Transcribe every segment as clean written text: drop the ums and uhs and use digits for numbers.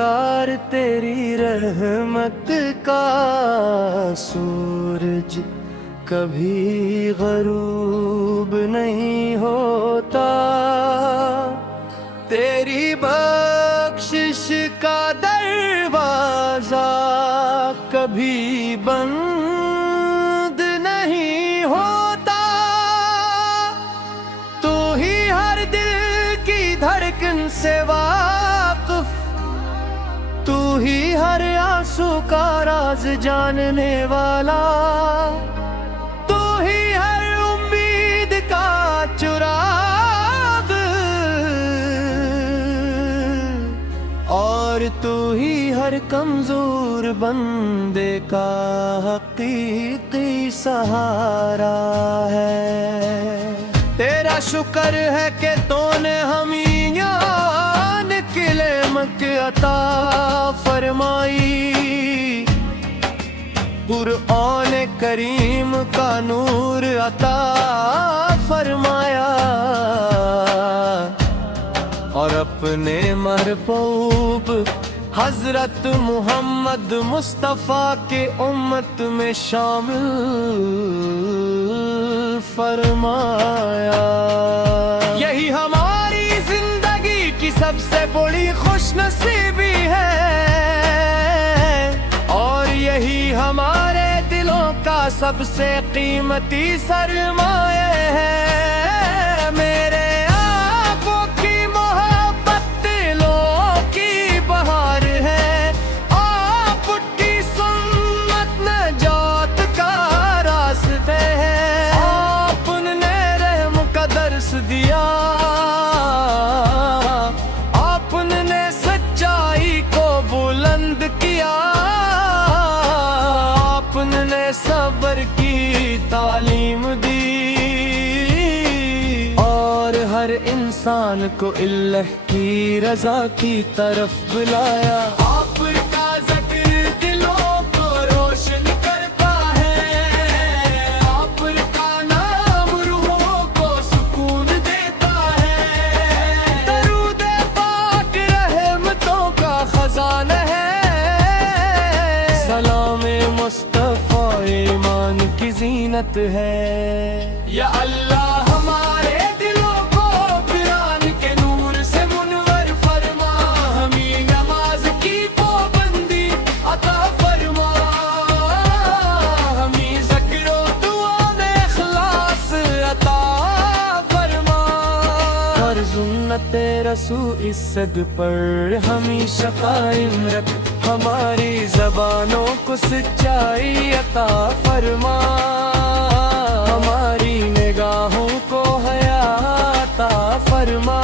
پروردگار تیری رحمت کا سورج کبھی غروب نہیں ہوتا، تیری بخشش کا دروازہ کبھی بند نہیں ہوتا، تو ہی ہر دل کی دھڑکن سے واقف، تو ہی ہر آنسو کا راز جاننے والا، تو ہی ہر امید کا چراغ، اور تو ہی ہر کمزور بندے کا حقیقی سہارا ہے۔ تیرا شکر ہے کہ تو نے ہمیں نعمت عطا فرمائی، قرآن کریم کا نور عطا فرمایا، اور اپنے محبوب حضرت محمد مصطفیٰ کے امت میں شامل فرمایا۔ یہی ہماری زندگی کی سب سے بڑی خوش نصیبی ہے، اور یہی ہمارے دلوں کا سب سے قیمتی سرمایہ ہے۔ میرے آقا کی محبت دلوں کی بہار ہے، آپ کی سنت نجات کا راستہ ہے، آپ نے رحم کا درس دیا، آپ نے سچائی کو بلند کیا، آپ نے صبر کی تعلیم دی، اور ہر انسان کو اللہ کی رضا کی طرف بلایا۔ آپ کا ذکر دلوں کو روشن کرتا ہے، آپ کا نام روحوں کو سکون دیتا ہے، درود پاک رحمتوں کا خزانہ ہے، سلام مصطفیٰ ایمان کی زینت ہے۔ یا اللہ ہمارے دلوں کو قرآن کے نور سے منور فرما، ہمیں نماز کی پابندی عطا فرما، ہمیں ذکر و دعا میں اخلاص عطا فرما، ہر سنت رسول عزت پر ہمیشہ قائم رکھ، ہماری زبانوں کو سچائی عطا فرما، ہماری نگاہوں کو حیا عطا فرما،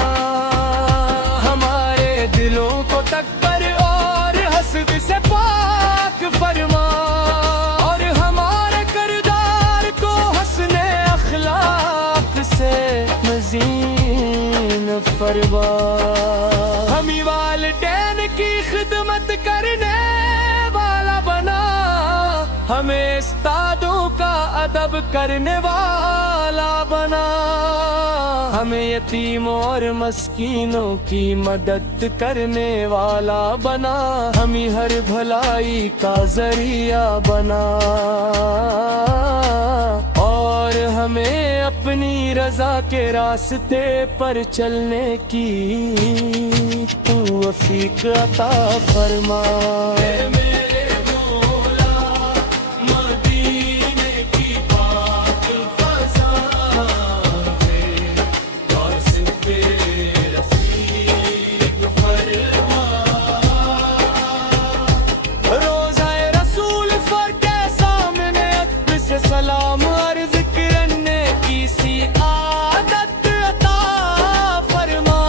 ہمارے دلوں کو تکبر اور حسد سے پاک فرما، اور ہمارے کردار کو حسن اخلاق سے مزین فرما، ہمیں والدین کی خدمت کرنے والا بنا، ہمیں استادوں کا ادب کرنے والا بنا، ہمیں یتیموں اور مسکینوں کی مدد کرنے والا بنا، ہمیں ہر بھلائی کا ذریعہ بنا، اور ہمیں اپنی رضا کے راستے پر چلنے کی توفیق عطا فرما۔ سلام عرض کرنے کی سی عادت عطا فرما،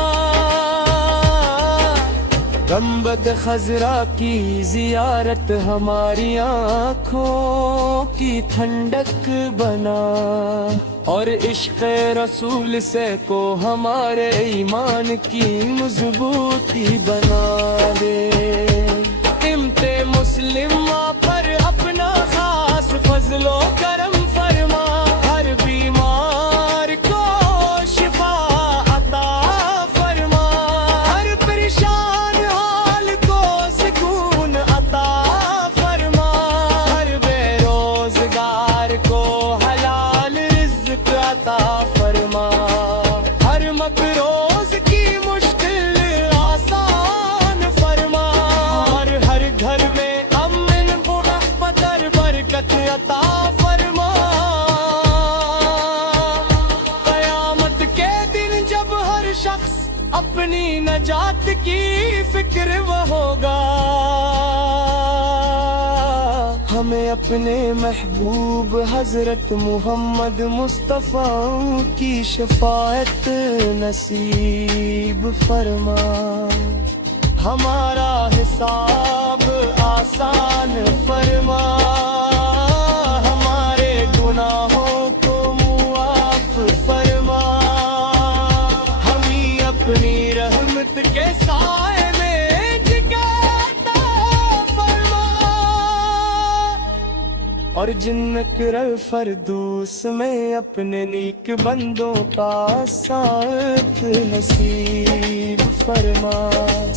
گنبد خضرا کی زیارت ہماری آنکھوں کی ٹھنڈک بنا، اور عشق رسول سے کو ہمارے ایمان کی مضبوطی بنا دے، امت مسلمہ پر اپنا خاص فضل و کرم فرما، ہر بیمار کو شفا عطا فرما، ہر پریشان حال کو آخرت کی فکر وہ ہوگا، ہمیں اپنے محبوب حضرت محمد مصطفیٰ کی شفاعت نصیب فرما، ہمارا حساب آسان فرما، ہمارے گناہوں کو معاف فرما، ہمیں اپنی رحمت کے سائے میں جگہ عطا فرما، اور جنت الفردوس میں اپنے نیک بندوں کا ساتھ نصیب فرما۔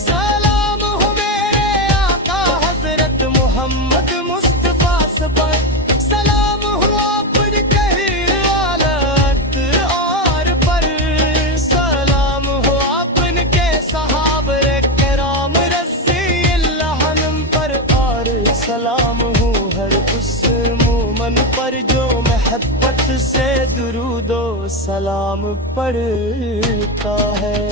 سلام ہو میرے آقا حضرت محمد مصطفیٰ پر، سلام ہو آپ کے حالت اور پر، سلام ہو آپ کے صحابہ کرام رضی اللہ عنہم پر، اور سلام ہو ہر اس مومن پر جو محبت سے درود و سلام پڑھتا ہے۔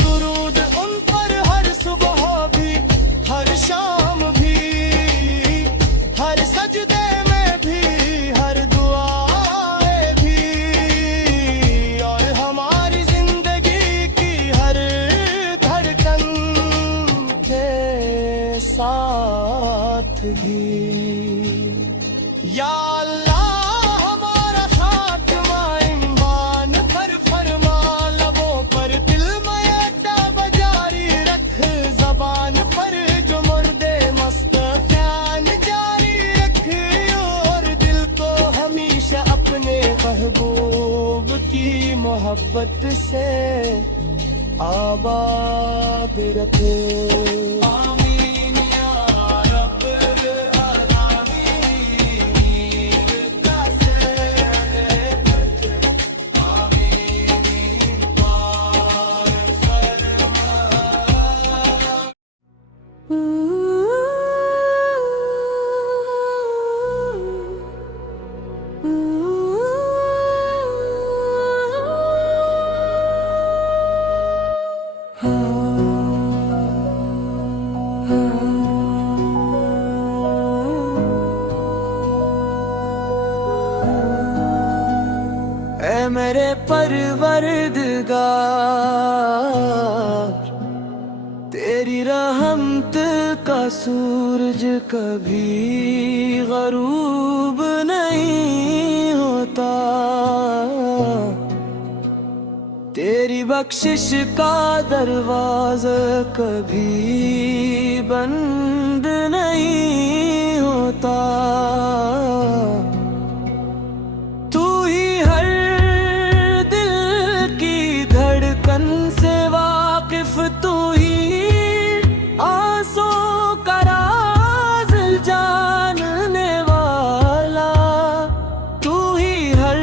درود ان پر ہر صبح بھی، ہر شام بھی، ہر سجدے میں بھی، ہر دعائیں بھی، اور ہماری زندگی کی ہر دھڑکن کے ساتھ بھی۔ یا اللہ ہمارا خاتمہ ایمان پر فرما، لبوں پر دل میں ادب جاری رکھ، زبان پر جو مردے مستفیان جاری رکھ، اور دل کو ہمیشہ اپنے محبوب کی محبت سے آباد رکھ۔ اے میرے پروردگار، تیری رحمت کا سورج کبھی غروب نہیں ہوتا، تیری بخشش کا دروازہ کبھی بند نہیں ہوتا، تو ہی ہر دل کی دھڑکن سے واقف، تو ہی آنسوں کا راز جاننے والا، تو ہی ہر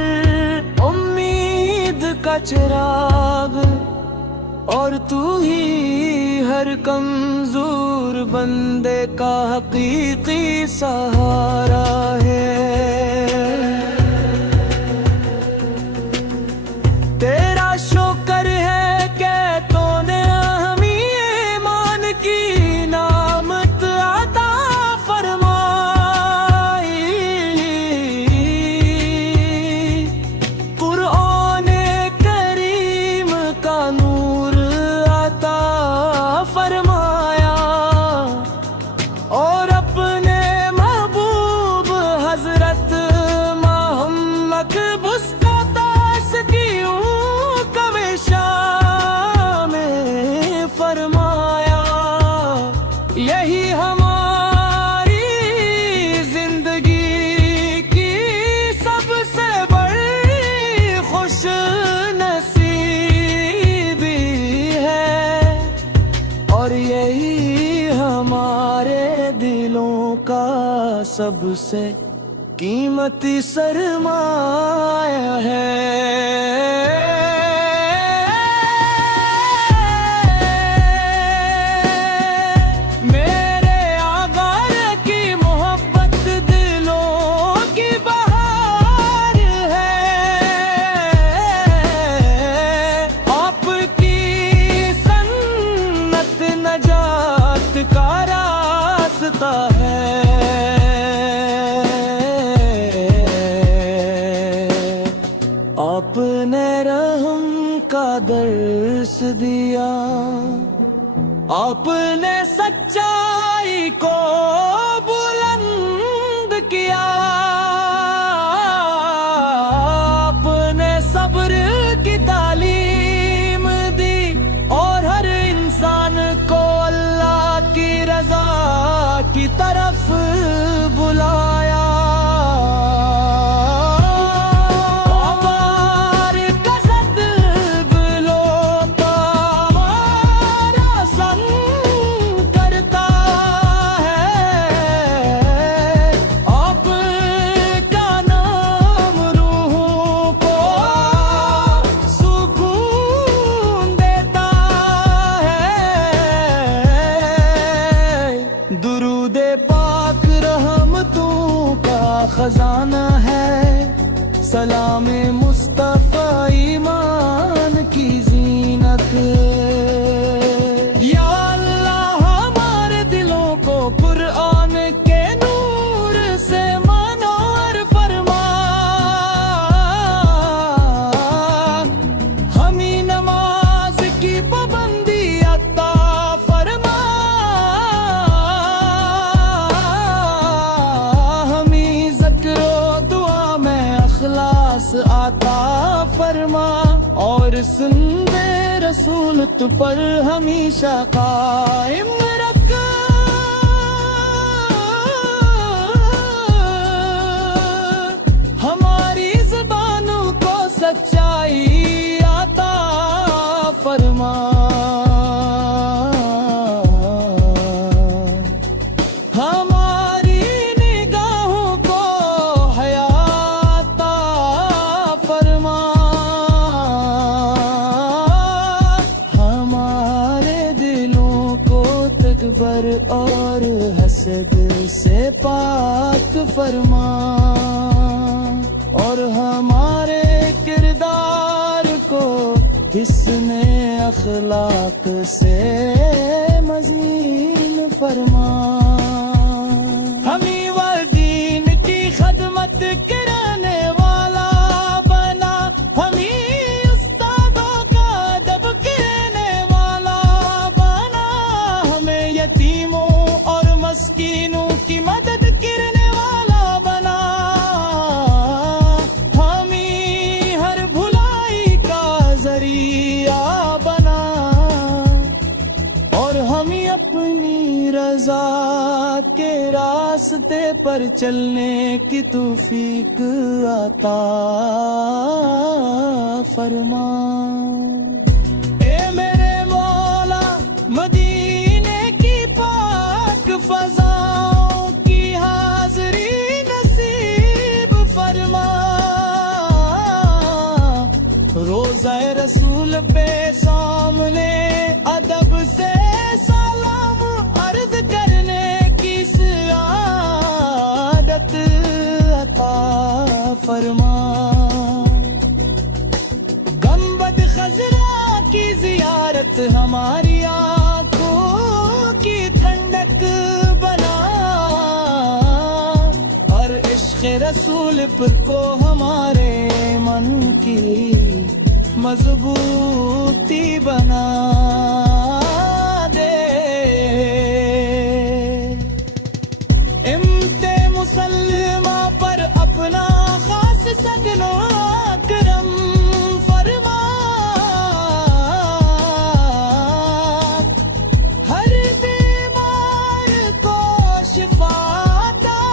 امید کا چراغ، اور تو ہی ہر کمزور بندے کا حقیقی سہارا ہے۔ تیرا شکر ہے کہ تو نے ہمیں ایمان کی نعمت عطا فرمائی، قرآن کریم کا نور عطا فرمایا، اور اپنے محبوب حضرت محمد مصطفیٰ کی میں فرمایا، یہی ہماری زندگی کی سب سے بڑی خوش نصیبی ہے، اور یہی ہمارے دلوں کا سب سے قیمتی سرمایہ ہے۔ آپ نے سچائی کو بلند کیا، آپ نے صبر کی تعلیم دی اور ہر انسان کو اللہ کی رضا کی طرف بلایا۔ درود پاک رحمتوں کا خزانہ ہے، سلام مصطفیٰ ایمان کی زینت۔ یا اللہ ہمارے دلوں کو قرآن کے نور سے منور فرما، ہمیں نماز کی پابندی عطا فرما، عطا فرما، اور سننے رسول تو پر ہمیشہ قائم رکھ۔ ہماری زبانوں کو سچائی عطا فرما، تکبر اور حسد سے پاک فرما، اور ہمارے کردار کو حسن اخلاق سے مزین فرما، ہمیں والدین کی خدمت کرنے والا بنا، ہمیں استادوں کا ادب کرنے والا بنا، ہمیں یتیموں اور مسکینوں کی مدد کرنے والا بنا، ہمیں ہر بھلائی کا ذریعہ بنا، اور ہمیں اپنی رضا کے راستے پر چلنے کی توفیق عطا فرما۔ اے میرے مولا مدینے کی پاک فضاؤں کی حاضری نصیب فرما، روضہ رسول پہ سامنے ادب سے سلام عرض کرنے کی سعادت عطا فرما، گنبد خضرا کی زیارت ہماری آنکھوں کی ٹھنڈک بنا، اور عشق رسول پر کو ہمارے من کی مضبوطی بنا دے، امت مسلمہ پر اپنا خاص سگنو اکرم فرما، ہر بیمار کو شفا عطا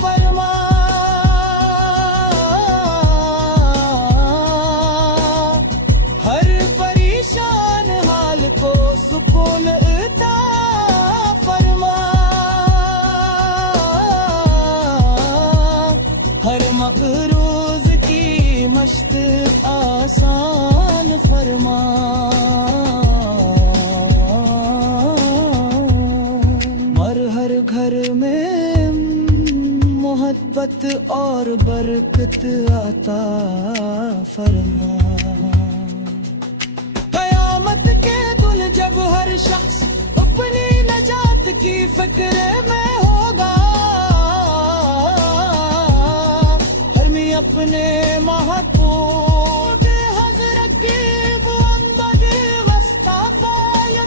فرما، ہر پریشان حال کو سکون عطا فرما، ہر مقروض کی مشت آسان فرما، اور ہر گھر میں محبت اور برکت عطا فرما، قیامت کے دن جب ہر شخص اپنی نجات کی فکر میں ہوگا، ہر میں اپنے محبوب حضرت کی محمد مصطفیٰ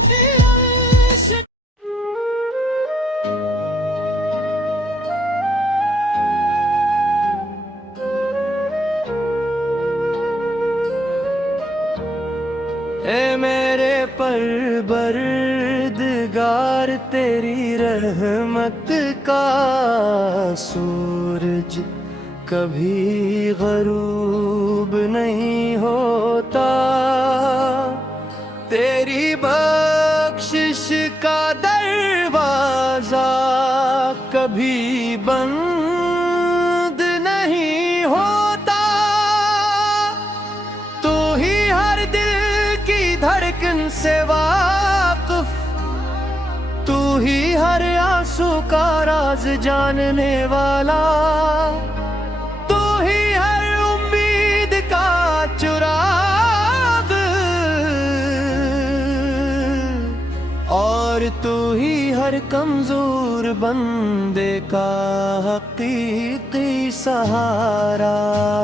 پروردگار تیری رحمت کا سورج کبھی غروب نہیں ہوتا، تیری بخشش کا دروازہ کبھی بند نہیں ہوتا، تو ہی ہر دل کی دھڑکن سے واقف، تو ہی ہر آنسو کا راز جاننے والا، تو ہی ہر امید کا چراغ، اور تو ہی ہر کمزور بندے کا حقیقی سہارا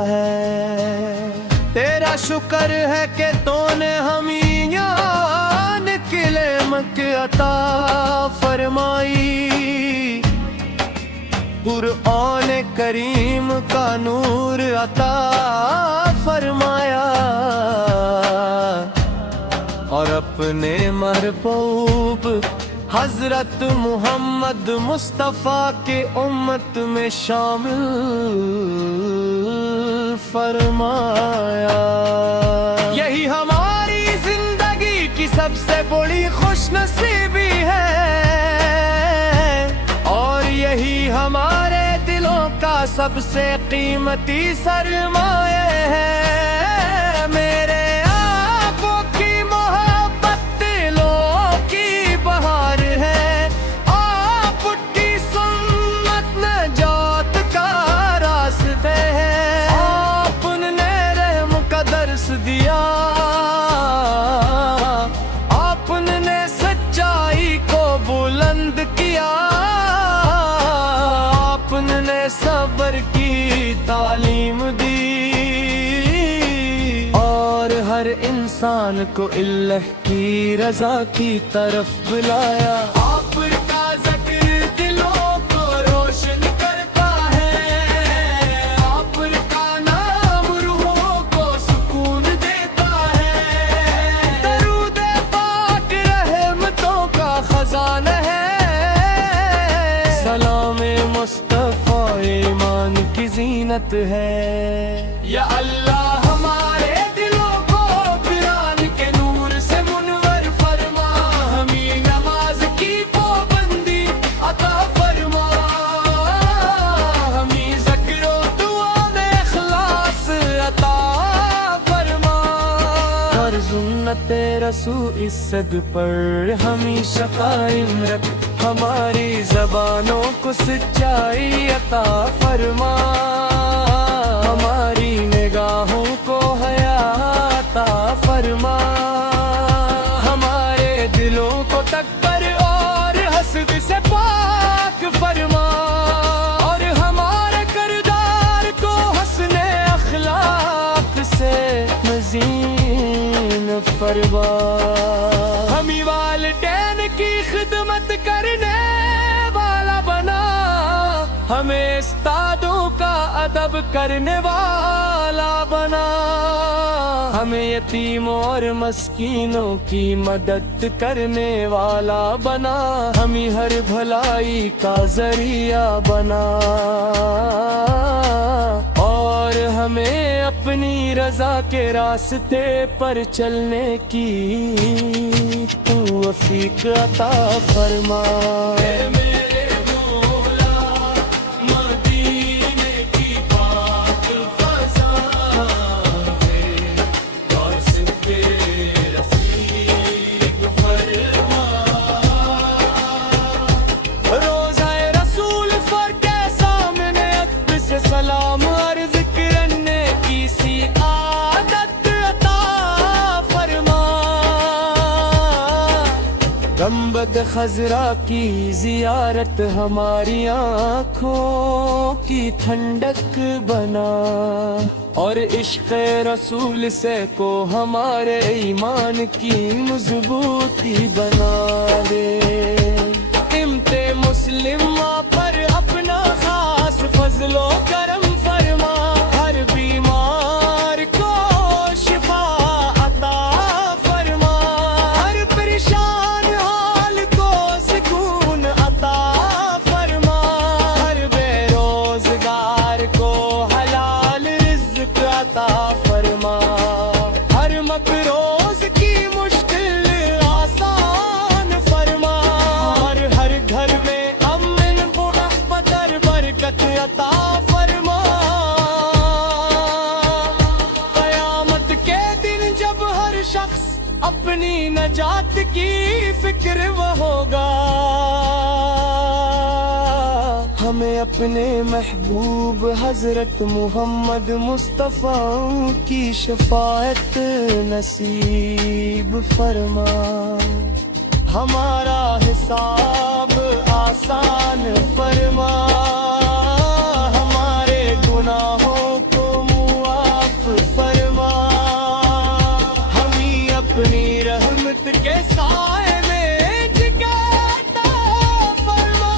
ہے۔ تیرا شکر ہے کہ تو نے ہمیں نعمت عطا فرمائی، قرآن کریم کا نور عطا فرمایا، اور اپنے محبوب حضرت محمد مصطفیٰ کے امت میں شامل فرمایا۔ یہی ہماری زندگی کی سب سے بڑی خوش نصیبی ہے، اور یہی ہمارے دلوں کا سب سے قیمتی سرمایہ ہے۔ میرے آقا کی محبت دلوں کی بہار ہے، آپ کی سنت نجات کا راستے ہے، آپ نے رحم کا درس دیا، آپ نے سچائی کو بلند کیا، آپ نے صبر کی تعلیم دی، اور ہر انسان کو اللہ کی رضا کی طرف بلایا۔ آپ کا ذکر دلوں کو روشن کرتا ہے، آپ کا نام روحوں کو سکون دیتا ہے، درود پاک رحمتوں کا خزانہ ہے، سلام مصطفیٰ ایمان کی زینت ہے۔ یا اللہ ہمارے دلوں کو قرآن کے نور سے منور فرما، ہمیں نماز کی پابندی عطا فرما، ہمیں ذکر و دعا میں اخلاص عطا فرما، اور سنت رسول عزت پر ہمیشہ قائم رکھ، ہماری زبانوں کو سچائی عطا فرما، ہماری نگاہوں کو حیا عطا فرما، ہمارے دلوں کو تکبر اور حسد سے پاک فرما، اور ہمارے کردار کو حسن اخلاق سے مزین فرما، ہمیں والدین کی خدمت کرنے والا بنا، ہمیں استادوں کا ادب کرنے والا بنا، ہمیں یتیموں اور مسکینوں کی مدد کرنے والا بنا، ہمیں ہر بھلائی کا ذریعہ بنا، اور ہمیں اپنی رضا کے راستے پر چلنے کی توفیق عطا فرما۔ سلام عرض کرنے کی سی عادت عطا فرما، گنبد خضرا کی زیارت ہماری آنکھوں کی ٹھنڈک بنا، اور عشق رسول سے کو ہمارے ایمان کی مضبوطی بنا دے، امت مسلمہ پر اپنا خاص فضل و کرم فرما، ہر بیمار کو شفا عطا فرما، ہر پریشان حال کو نجات کی فکر وہ ہوگا ہمیں اپنے محبوب حضرت محمد مصطفیٰ کی شفاعت نصیب فرما ہمارا حساب آسان فرما ہمارے گناہوں کو معاف فرما ہمیں اپنی رحمت کے سائے میں جگہ فرما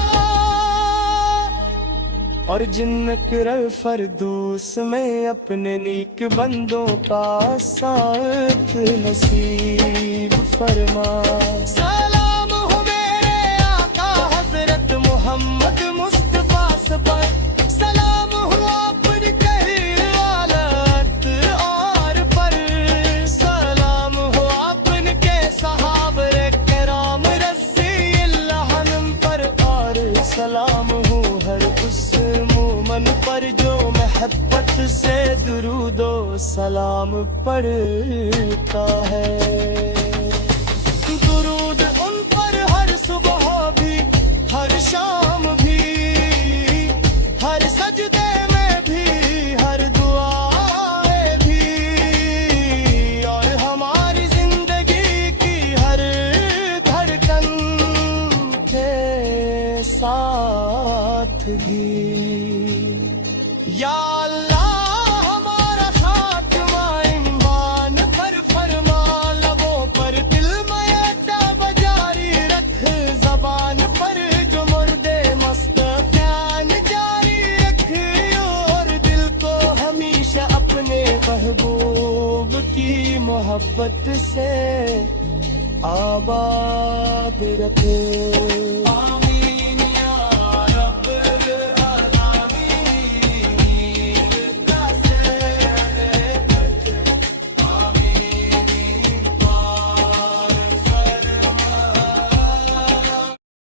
اور جنت فردوس میں اپنے نیک بندوں کا ساتھ نصیب فرما سلام ہو میرے آقا حضرت محمد مصطفیٰ پر سلام ہو اپنی کہی حالت اور پر سلام ہو اپن کے صحابہ کرام رضی اللہ عنہم پر اور سلام ہو ہر اس مومن پر جو محبت سے درود و سلام پڑھتا ہے درود ان پر ہر صبح بھی ہر شام بھی ہر سجدے میں بھی ہر دعائیں بھی اور ہماری زندگی کی ہر دھڑکن کے ساتھ بھی یا اللہ ہمارا خاتمہ ایمان پر فرما لبوں پر دل میں تاب جاری رکھ زبان پر جو مردے مستفیان جاری رکھ اور دل کو ہمیشہ اپنے محبوب کی محبت سے آباد رکھ